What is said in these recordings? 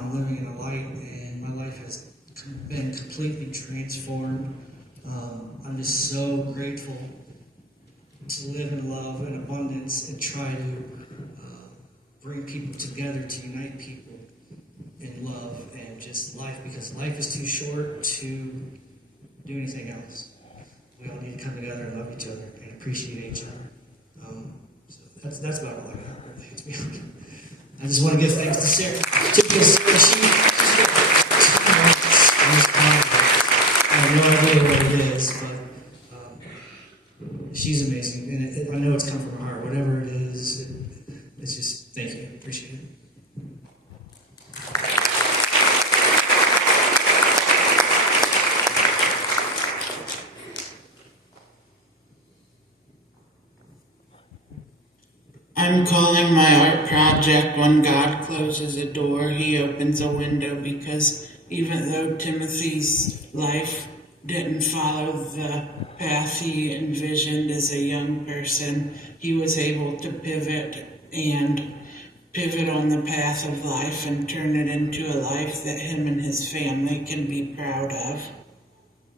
I'm living in the light, and my life has been completely transformed. I'm just so grateful to live in love and abundance and try to bring people together, to unite people in love and just life, because life is too short to do anything else. We all need to come together and love each other and appreciate each other. So that's about all I got. Really, to be honest. I just want to give thanks to Sarah. I have no idea what it is, but she's amazing, and I know it's come from her heart. Whatever it is, it's just thank you. Appreciate it. I'm calling my art project When God Closes a Door, He Opens a Window, because even though Timothy's life didn't follow the path he envisioned as a young person, he was able to pivot on the path of life and turn it into a life that him and his family can be proud of.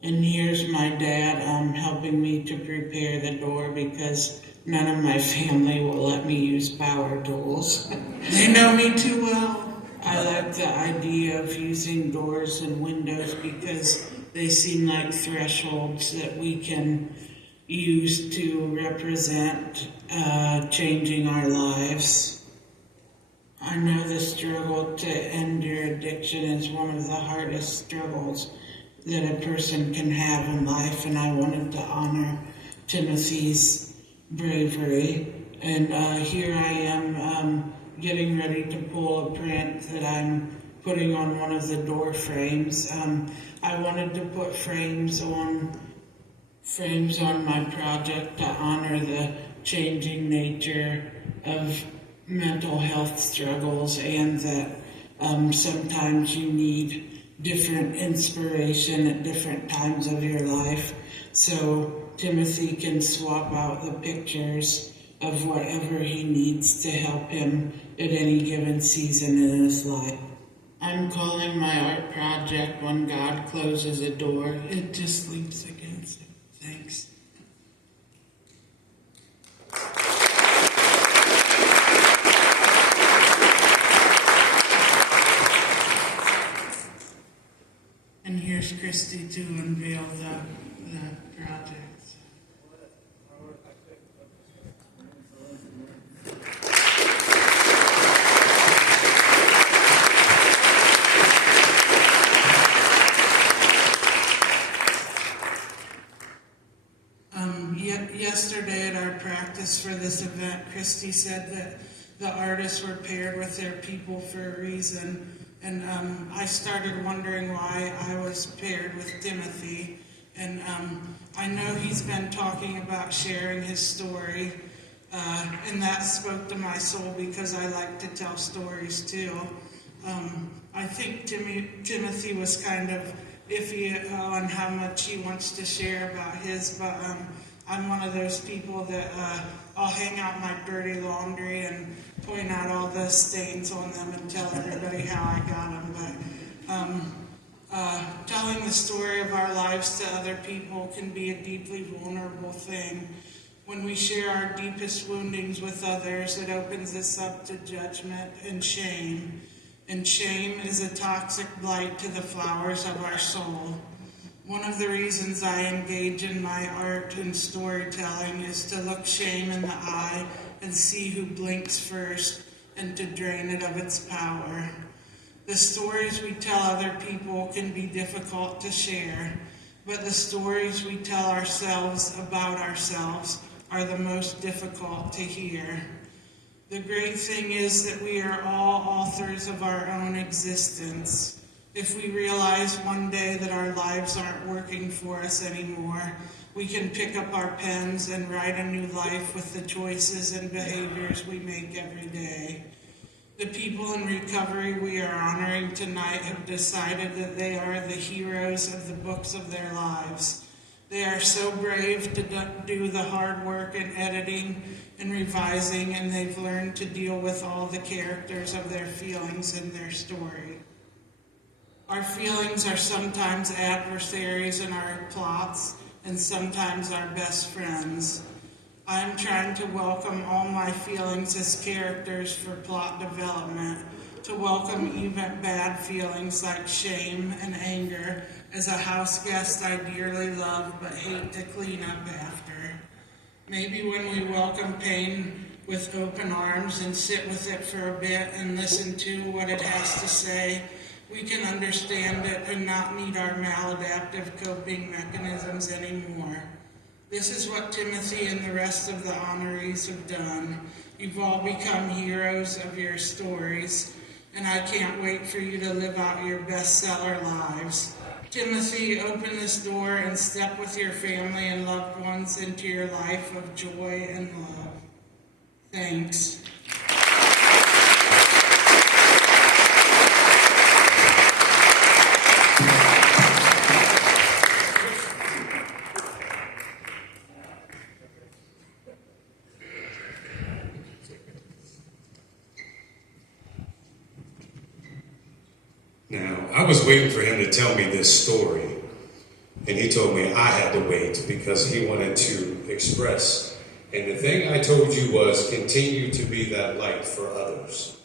And here's my dad helping me to prepare the door, because none of my family will let me use power tools. They know me too well. I like the idea of using doors and windows because they seem like thresholds that we can use to represent changing our lives. I know the struggle to end your addiction is one of the hardest struggles that a person can have in life, and I wanted to honor Timothy's bravery. And here I am getting ready to pull a print that I'm putting on one of the door frames. I wanted to put frames on my project to honor the changing nature of mental health struggles, and that sometimes you need different inspiration at different times of your life. So Timothy can swap out the pictures of whatever he needs to help him at any given season in his life. I'm calling my art project When God Closes a Door. It just leads against it. Thanks. And here's Christy to unveil the project. Yesterday at our practice for this event, Christy said that the artists were paired with their people for a reason. And I started wondering why I was paired with Timothy. And I know he's been talking about sharing his story. And that spoke to my soul because I like to tell stories too. I think Timothy was kind of iffy on how much he wants to share about his, but I'm one of those people that I'll hang out my dirty laundry and point out all the stains on them and tell everybody how I got them. But telling the story of our lives to other people can be a deeply vulnerable thing. When we share our deepest woundings with others, it opens us up to judgment and shame. And shame is a toxic blight to the flowers of our soul. One of the reasons I engage in my art and storytelling is to look shame in the eye and see who blinks first, and to drain it of its power. The stories we tell other people can be difficult to share, but the stories we tell ourselves about ourselves are the most difficult to hear. The great thing is that we are all authors of our own existence. If we realize one day that our lives aren't working for us anymore, we can pick up our pens and write a new life with the choices and behaviors we make every day. The people in recovery we are honoring tonight have decided that they are the heroes of the books of their lives. They are so brave to do the hard work in editing and revising, and they've learned to deal with all the characters of their feelings in their story. Our feelings are sometimes adversaries in our plots, and sometimes our best friends. I'm trying to welcome all my feelings as characters for plot development, to welcome even bad feelings like shame and anger as a house guest I dearly love but hate to clean up after. Maybe when we welcome pain with open arms and sit with it for a bit and listen to what it has to say, we can understand it and not need our maladaptive coping mechanisms anymore. This is what Timothy and the rest of the honorees have done. You've all become heroes of your stories, and I can't wait for you to live out your bestseller lives. Timothy, open this door and step with your family and loved ones into your life of joy and love. Thanks. Now, I was waiting for him to tell me this story, and he told me I had to wait because he wanted to express. And the thing I told you was continue to be that light for others.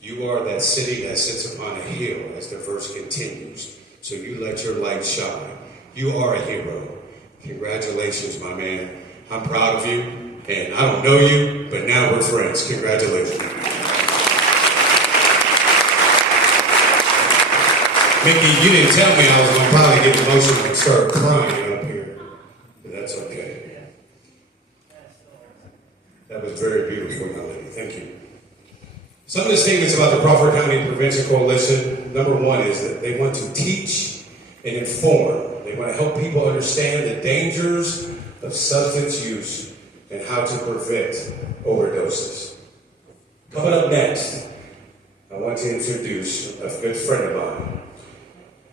You are that city that sits upon a hill, as the verse continues. So you let your light shine. You are a hero. Congratulations, my man. I'm proud of you, and I don't know you, but now we're friends. Congratulations. Mickey, you didn't tell me I was going to probably get emotional and start crying up here. But that's okay. That was very beautiful, young lady. Thank you. Some of the statements about the Crawford County Prevention Coalition, number one is that they want to teach and inform. They want to help people understand the dangers of substance use and how to prevent overdoses. Coming up next, I want to introduce a good friend of mine.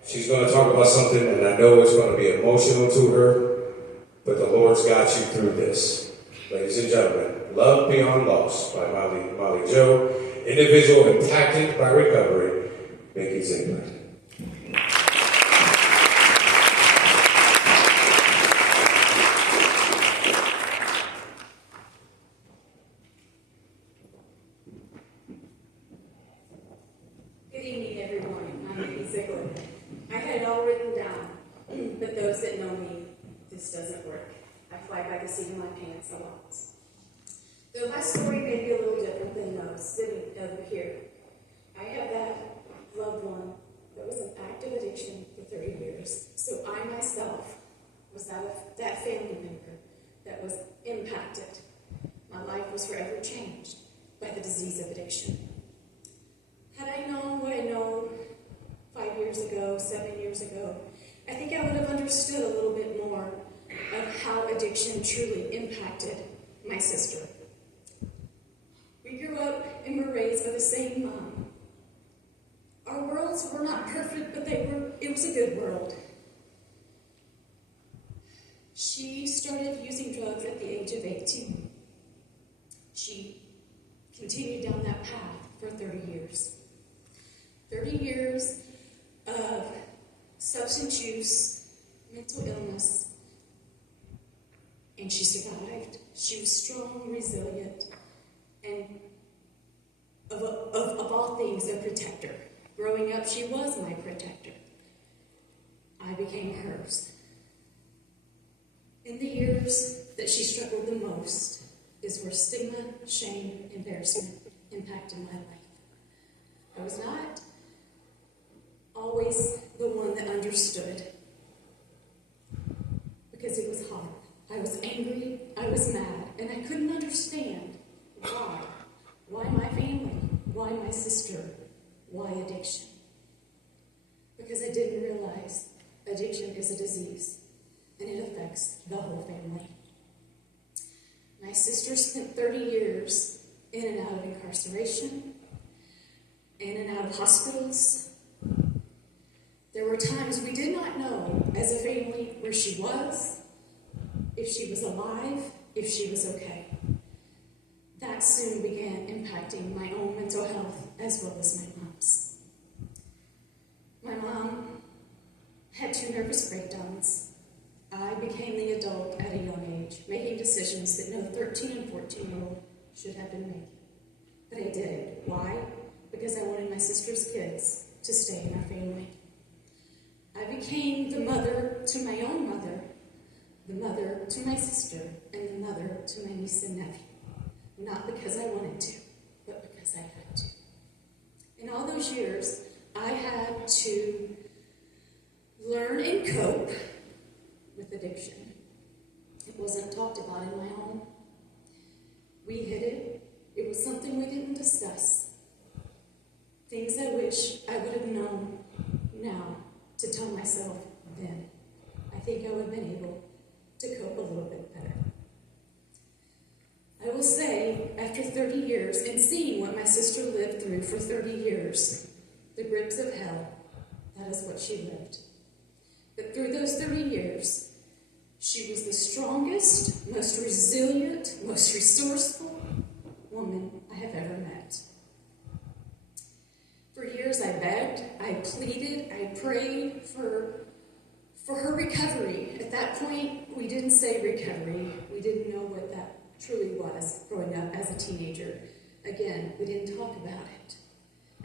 She's going to talk about something, and I know it's going to be emotional to her, but the Lord's got you through this. Ladies and gentlemen, Love Beyond Loss by Molly Jo, individual impacted by recovery, Mickey Ziegler. Good evening, everyone. I'm Mickey Ziegler. I had it all written down, but those that know me, this doesn't work. I fly by the seat of my pants a lot. Though my story may be a little different than those sitting over here, I have that loved one that was in active addiction for 30 years. So I myself was that family member that was impacted. My life was forever changed by the disease of addiction. Had I known what I know 5 years ago, 7 years ago, I think I would have understood a little bit more of how addiction truly impacted my sister. We grew up and were raised by the same mom. Our worlds were not perfect, but it was a good world. She started using drugs at the age of 18. She continued down that path for 30 years. 30 years of substance use, mental illness, and she survived. She was strong, resilient, and of all things, a protector. Growing up, she was my protector. I became hers. In the years that she struggled the most is where stigma, shame, embarrassment impacted my life. I was not always the one that understood because it was hard. I was angry, I was mad, and I couldn't understand why. Why my family? Why my sister? Why addiction? Because I didn't realize addiction is a disease and it affects the whole family. My sister spent 30 years in and out of incarceration, in and out of hospitals. There were times we did not know as a family where she was, if she was alive, if she was okay. That soon began impacting my own mental health as well as my mom's. My mom had 2 nervous breakdowns. I became the adult at a young age, making decisions that no 13 and 14-year-old should have been making. But I did it. Why? Because I wanted my sister's kids to stay in our family. I became the mother to my own mother, the mother to my sister, and the mother to my niece and nephew. Not because I wanted to, but because I had to. In all those years, I had to learn and cope with addiction. It wasn't talked about in my home. We hid it. It was something we didn't discuss. Things I wish I would have known now to tell myself then. I think I would have been able to cope a little bit better. I will say, after 30 years, and seeing what my sister lived through for 30 years, the grips of hell, that is what she lived. But through those 30 years, she was the strongest, most resilient, most resourceful woman I have ever met. For years I begged, I pleaded, I prayed for her recovery. At that point, we didn't say recovery. We didn't know what that truly was growing up as a teenager. Again, we didn't talk about it.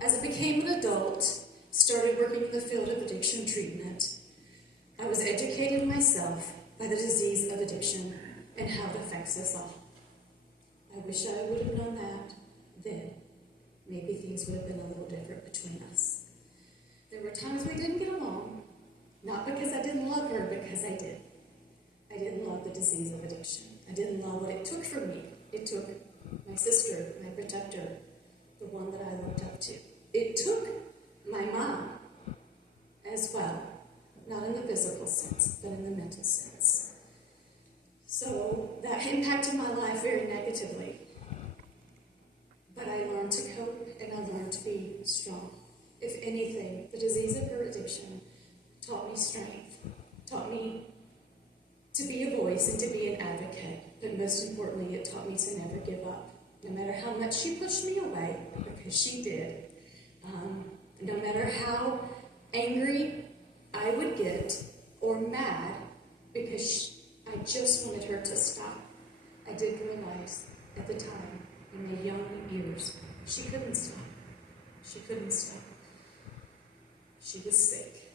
As I became an adult, started working in the field of addiction treatment, I was educated myself by the disease of addiction and how it affects us all. I wish I would have known that then. Maybe things would have been a little different between us. There were times we didn't get along, not because I didn't love her, because I did. I didn't love the disease of addiction. I didn't love what it took from me. It took my sister, my protector, the one that I looked up to. It took my mom as well, not in the physical sense, but in the mental sense. So that impacted my life very negatively. But I learned to cope and I learned to be strong. If anything, the disease of her addiction taught me strength, taught me to be a voice and to be an advocate. But most importantly, it taught me to never give up. No matter how much she pushed me away, because she did, no matter how angry I would get or mad, because I just wanted her to stop. I did realize at the time, in my young years, she couldn't stop. She couldn't stop. She was sick.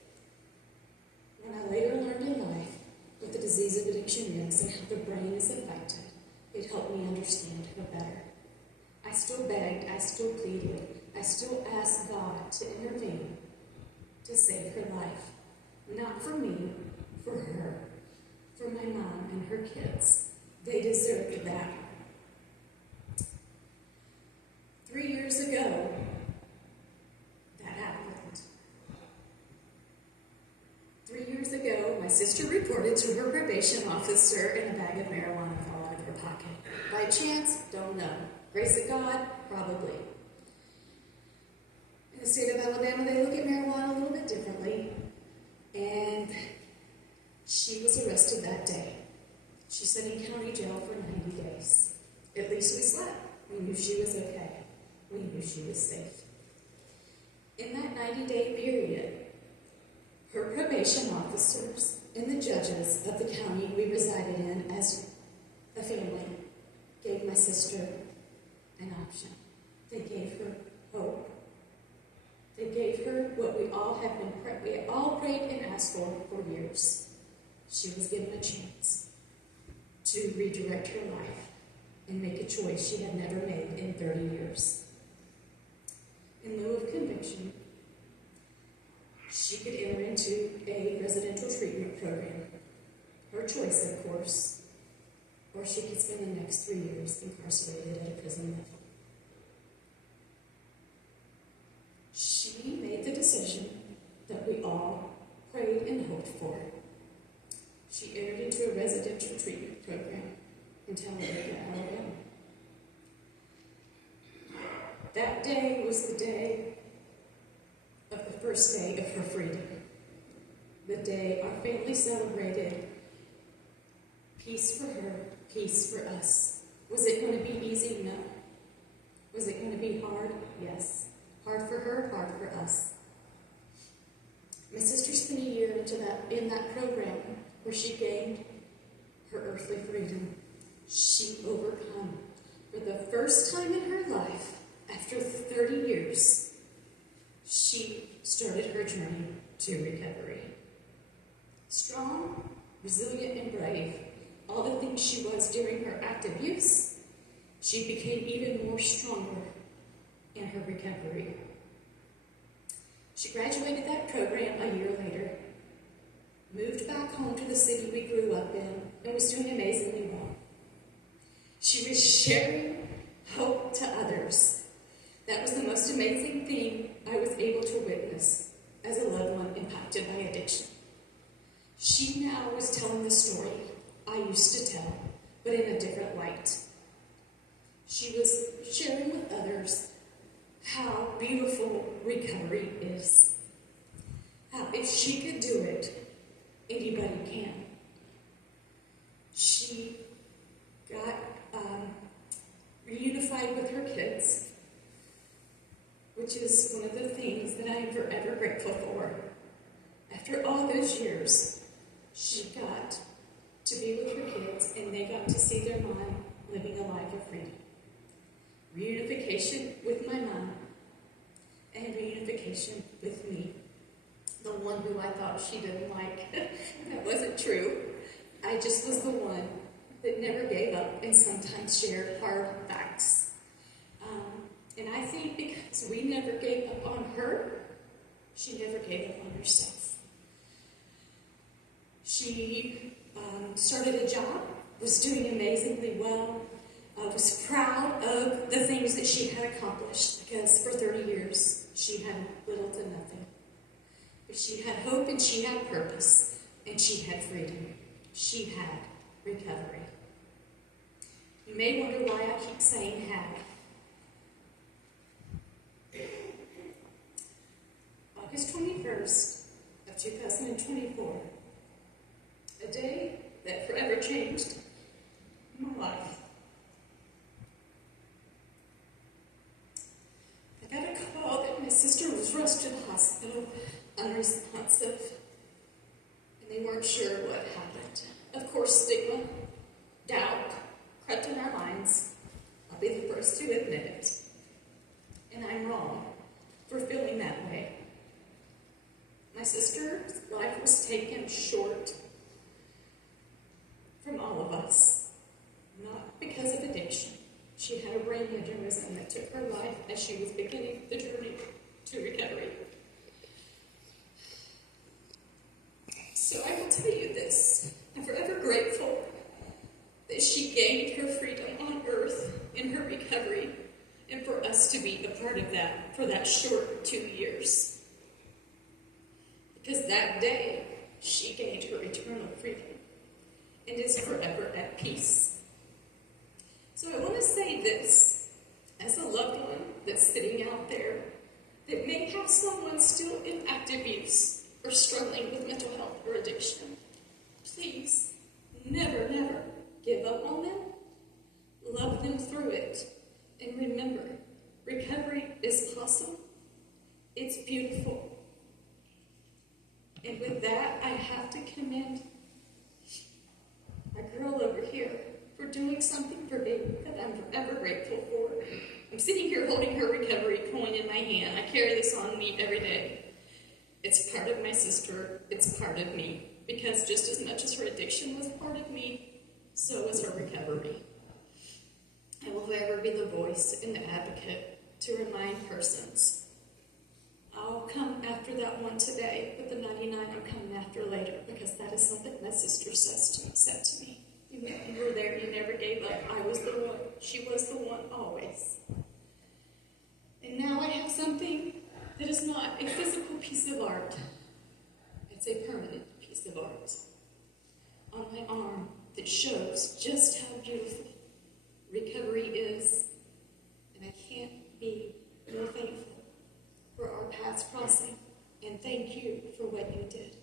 When I later learned in life what the disease of addiction is and how the brain is affected, it helped me understand her better. I still begged, I still pleaded, I still asked God to intervene to save her life. Not for me, for her, for my mom and her kids. They deserved that. 3 years ago, that happened. 3 years ago, my sister reported to her probation officer and a bag of marijuana fell out of her pocket. By chance? Don't know. Grace of God? Probably. In the state of Alabama, they look at marijuana a little bit differently. And she was arrested that day. She's sent in county jail for 90 days. At least we slept. We knew she was okay. We knew she was safe. In that 90-day period, her probation officers and the judges of the county we resided in as a family gave my sister an option. They gave her hope. They gave her what we all prayed and asked for years. She was given a chance to redirect her life and make a choice she had never made in 30 years. In lieu of conviction, she could enter into a residential treatment program. Her choice, of course, or she could spend the next 3 years incarcerated at a prison level. She made the decision that we all prayed and hoped for. She entered into a residential treatment program in Talladega, Alabama. That day was the day of the first day of her freedom. The day our family celebrated Peace for her, peace for us. Was it going to be easy? No. Was it going to be hard? Yes. Hard for her, hard for us. My sister spent a year in that program where she gained her earthly freedom. She overcome. For the first time in her life, after 30 years, she started her journey to recovery. Strong, resilient, and brave, all the things she was during her active use, she became even more stronger in her recovery. She graduated that program a year later, moved back home to the city we grew up in, and was doing amazingly well. She was sharing hope to others. That was the most amazing thing I was able to witness as a loved one impacted by addiction. She now was telling the story I used to tell, but in a different light. She was sharing with others how beautiful recovery is. How if she could do it, anybody can. She got reunified with her kids, which is one of the things that I am forever grateful for. After all those years, she got to be with her kids, and they got to see their mom living a life of freedom. Reunification with my mom, and reunification with me, the one who I thought she didn't like. That wasn't true. I just was the one that never gave up and sometimes shared hard facts. And I think because we never gave up on her, she never gave up on herself. She started a job, was doing amazingly well, was proud of the things that she had accomplished, because for 30 years she had little to nothing. But she had hope, and she had purpose, and she had freedom. She had recovery. You may wonder why I keep saying had. August 21st of 2024, a day that forever changed my life. I got a call that my sister was rushed to the hospital, unresponsive, and they weren't sure what happened. Of course, stigma, doubt, crept in our minds. I'll be the first to admit it. And I'm wrong for feeling that way. My sister's life was taken short from all of us, not because of addiction. She had a brain aneurysm that took her life as she was beginning the journey to recovery. So I will tell you this. I'm forever grateful that she gained her freedom on earth in her recovery, and for us to be a part of that for that short 2 years. Because that day, she gained her eternal freedom and is forever at peace. So I want to say this, as a loved one that's sitting out there that may have someone still in active use or struggling with mental health or addiction, please never, never give up on them. Love them through it. And remember, recovery is possible. It's beautiful. And with that, I have to commend my girl over here for doing something for me that I'm forever grateful for. I'm sitting here holding her recovery coin in my hand. I carry this on me every day. It's part of my sister. It's part of me. Because just as much as her addiction was part of me, so was her recovery. I will forever be the voice and the advocate to remind persons. I'll come after that one today, but the 99 I'm coming after later, because that is something my sister said to me. You were there, you never gave up. I was the one. She was the one always. And now I have something that is not a physical piece of art. It's a permanent piece of art on my arm that shows just how beautiful recovery is. And I can't be more thankful for our paths crossing. And thank you for what you did.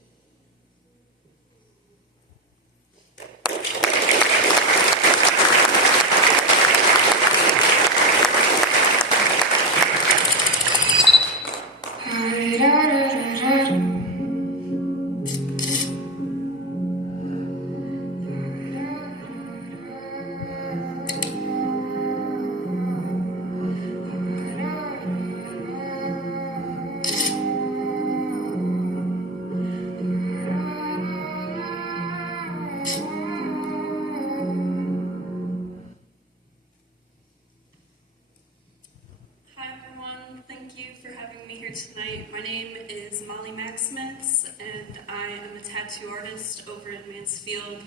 name is Molly Maximitz, and I am a tattoo artist over in Mansfield.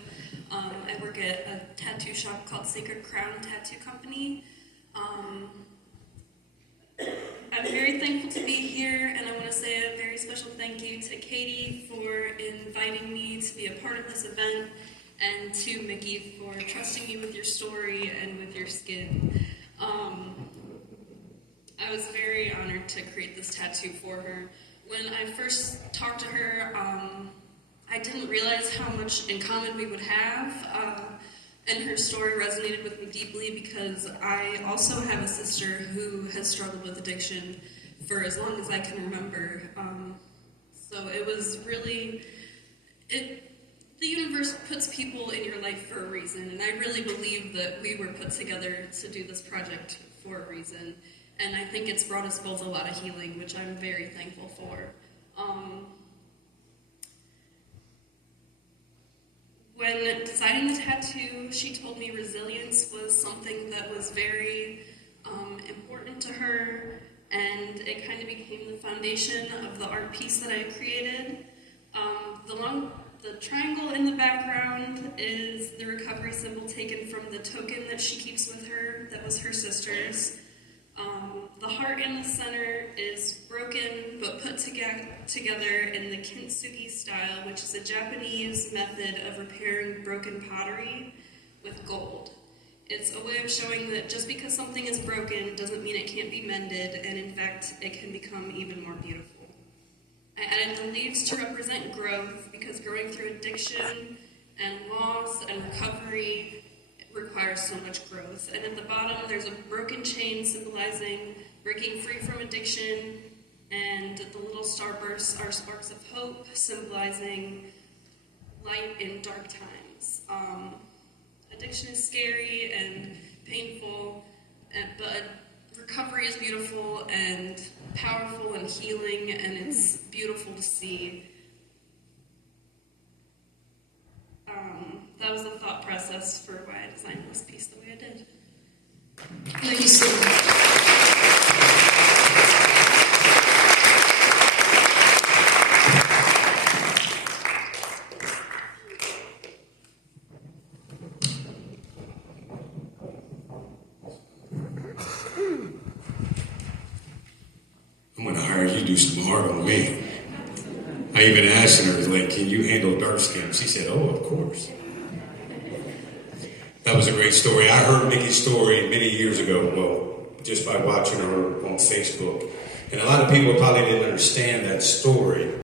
I work at a tattoo shop called Sacred Crown Tattoo Company. I'm very thankful to be here, and I want to say a very special thank you to Katie for inviting me to be a part of this event, and to Mickey for trusting me with your story and with your skin. I was very honored to create this tattoo for her. When I first talked to her, I didn't realize how much in common we would have, and her story resonated with me deeply because I also have a sister who has struggled with addiction for as long as I can remember. So it was really, the universe puts people in your life for a reason, and I really believe that we were put together to do this project for a reason. And I think it's brought us both a lot of healing, which I'm very thankful for. When designing the tattoo, she told me resilience was something that was very important to her, and it kind of became the foundation of the art piece that I created. The triangle in the background is the recovery symbol taken from the token that she keeps with her, that was her sister's. The heart in the center is broken but put together in the kintsugi style, which is a Japanese method of repairing broken pottery with gold. It's a way of showing that just because something is broken doesn't mean it can't be mended, and in fact, it can become even more beautiful. I added the leaves to represent growth because growing through addiction and loss and recovery requires so much growth. And at the bottom, there's a broken chain symbolizing breaking free from addiction, and the little starbursts are sparks of hope, symbolizing light in dark times. Addiction is scary and painful, but recovery is beautiful and powerful and healing, and it's beautiful to see. That was the thought process for why I designed this piece the way I did. Thank you so much. I'm going to hire you to do some art on me. I even asked her, like, can you handle dark skin? She said, oh, of course. That was a great story. I heard Mickey's story many years ago, well, just by watching her on Facebook. And a lot of people probably didn't understand that story.